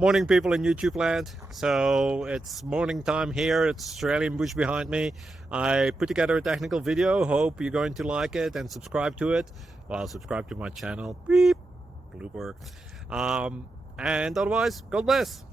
Morning, people in YouTube land. So it's morning time here. It's Australian bush behind me. I put together a technical video. Hope you're going to like it and subscribe to it. Well, subscribe to my channel. Beep. Blooper. And otherwise, God bless.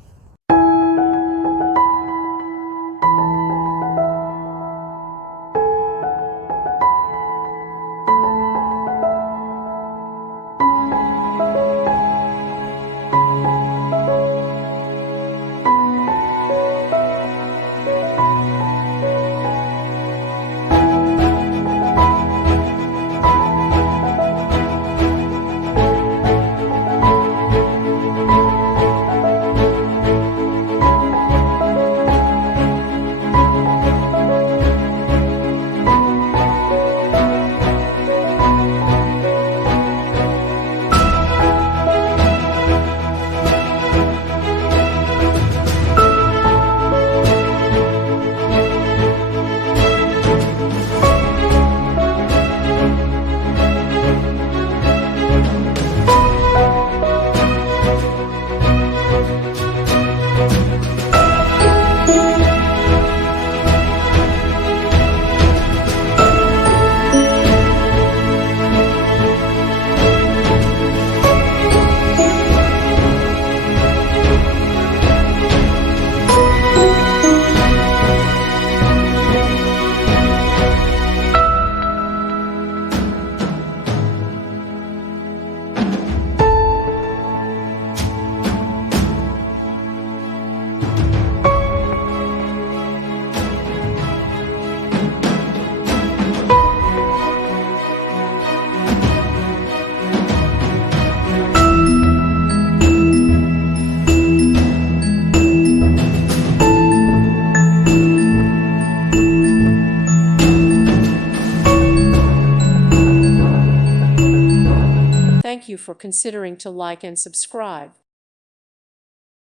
Thank you for considering to like and subscribe.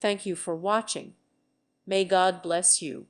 Thank you for watching. May God bless you.